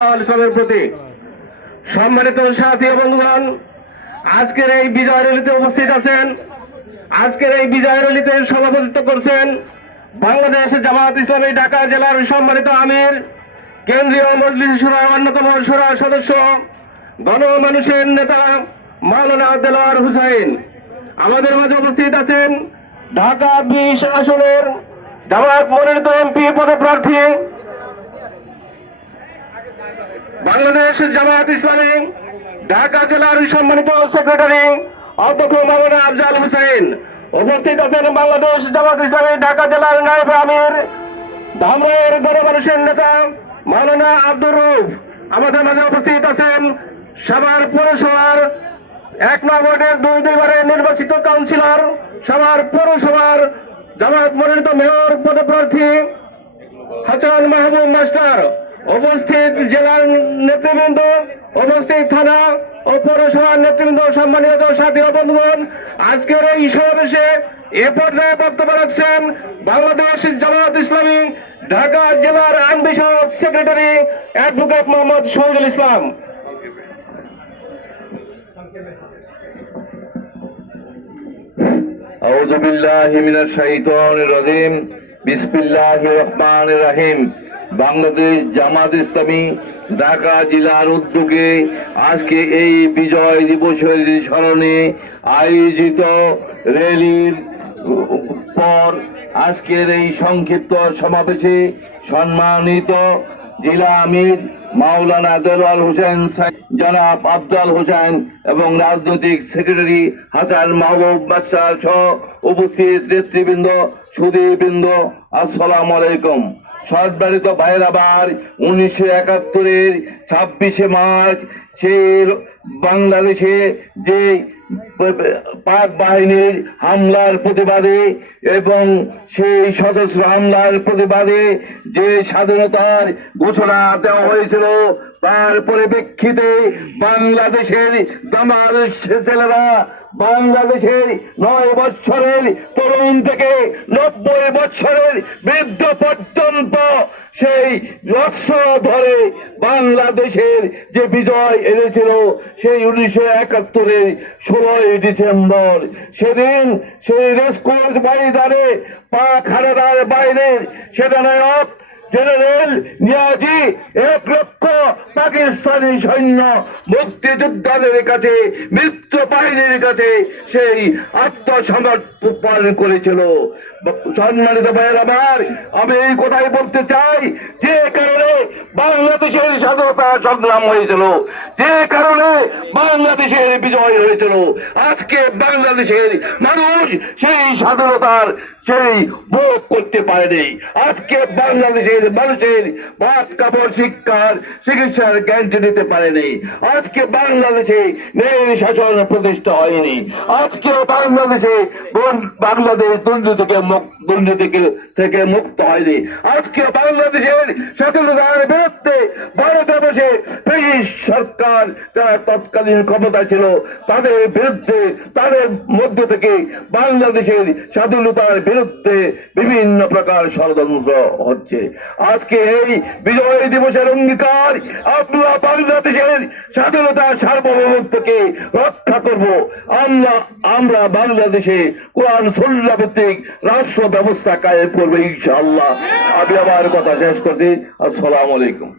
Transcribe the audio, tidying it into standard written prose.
ইসলামের প্রতি সম্মানিত সাথী ও বন্ধুগণ, আজকের এই বিজয় র্যালিতে উপস্থিত আছেন। আজকের এই বিজয় র্যালিতে সভাপতিত্ব করছেন বাংলাদেশ জামাত ইসলামী ঢাকা জেলার সম্মানিত আমির, কেন্দ্রীয় মজলিস শুরার অন্যতম শুরা সদস্য, গণমানুষের নেতা মাওলানা দেলোয়ার হোসেন। আমাদের মাঝে উপস্থিত আছেন ঢাকা 20 আসনের জামাত মনোনীত এমপি পদপ্রার্থী, বাংলাদেশ জামাত ইসলামী ঢাকা জেলার সম্মানিত সেক্রেটারি অধ্যক্ষ মাওলানা আফজাল হোসেন। উপস্থিত আছেন বাংলাদেশ জামাত ইসলামী ঢাকা জেলার নায়েব আমির, ধামরাইয়ের গণমানুষের নেতা মাওলানা আব্দুর রউফ। আমাদের মাঝে উপস্থিত আছেন সাভার পৌরসভার 1 নং ওয়ার্ডের 2 নির্বাচিত কাউন্সিলর, সাভার পৌরসভার জামাত মনোনীত মেয়র পদপ্রার্থী হাসান মাহবুব মাস্টার। উপস্থিত জেলার নেতৃবৃন্দ, উপস্থিত থানা ও পৌরসভার নেতৃবৃন্দ, সম্মানিত সাথী ও বন্ধুগণ, আজকের এই সমাবেশে এ পর্যায়ে বক্তব্য রাখছেন বাংলাদেশ জামাত ইসলামী ঢাকা জেলার আইন বিষয়ক সেক্রেটারি অ্যাডভোকেট মোহাম্মদ শহীদুল ইসলাম। আউযু বিল্লাহি মিনাশ শাইতানির রাজিম। বিসমিল্লাহির রহমানির রহিম। বাংলাদেশ জামাত ইসলামী ঢাকা জেলার উদ্যোগে আজকে এই বিজয় দিবসের স্মরণে আয়োজিত র্যালির পর আজকের এই সংক্ষিপ্ত সমাবেশে সম্মানিত জেলা আমির মাওলানা দেলোয়ার হোসেন, জনাব আফজাল হোসেন এবং রাজনৈতিক সেক্রেটারি হাসান মাহবুব মাস্টার সহ উপস্থিত নেতৃবৃন্দ, সুধীবৃন্দ, আসসালামু আলাইকুম। সম্মানিত ভাইয়ের, আবার 1971-এর 26শে মার্চ সেই বাংলাদেশে যে পাক বাহিনীর হামলার প্রতিবাদে এবং সেই সশস্ত্র হামলার প্রতিবাদে যে স্বাধীনতার ঘোষণা দেওয়া হয়েছিল, তার পরিপ্রেক্ষিতে বাংলাদেশের দামাল ছেলেরা, বাংলাদেশের 9 বছরের তরুণ থেকে 90 বছরের বৃদ্ধ পর্যন্ত সেই অস্ত্র ধরে বাংলাদেশের যে বিজয় এনেছিল সেই 1971-এর 16ই ডিসেম্বর। সেদিন সেই রেসকোর্স ময়দানে পাক হানাদার বাহিনীর সেনানায়ক জেনারেল নিয়াজি 1 লক্ষ পাকিস্তানি সৈন্য মুক্তিযোদ্ধাদের কাছে, মিত্র বাহিনীর কাছে সেই আত্মসমর্পণ করেছিল। সম্মানিত ভাইয়ের, আমার আমি এই কথাই বলতে চাই, যে কারণে বাংলাদেশের স্বাধীনতা সংগ্রাম হয়েছিল, যে কারণে বাংলাদেশের বিজয় হয়েছিল, আজকে বাংলাদেশের মানুষ সেই স্বাধীনতার সেই ভোগ করতে পারেনি। আজকে বাংলাদেশের মানুষের ভাত কাপড় শিক্ষার চিকিৎসার গ্যারান্টি দিতে পারেনি। আজকে বাংলাদেশে ন্যায় শাসন প্রতিষ্ঠা হয়নি। আজকে বাংলাদেশে বাংলাদেশ দুর্নীতি থেকে মুক্ত হয়নি। আজকে বাংলাদেশের স্বাধীনতার বিরুদ্ধে ভারতে বসে ব্রিটিশ সরকার, যারা তৎকালীন ক্ষমতা ছিল, তাদের বিরুদ্ধে, তাদের মধ্য থেকে বাংলাদেশের স্বাধীনতার বিরুদ্ধে বিভিন্ন প্রকার ষড়যন্ত্র হচ্ছে। আজকে এই বিজয় দিবসের অঙ্গীকার, আমরা বাংলাদেশের স্বাধীনতা সার্বভৌমত্বকে রক্ষা করব। আমরা বাংলাদেশে কোরআন সুন্নাহ ভিত্তিক রাষ্ট্র ব্যবস্থা কায়েম করবো ইনশাআল্লাহ। আমি আমার কথা শেষ করছি। আসসালামু আলাইকুম।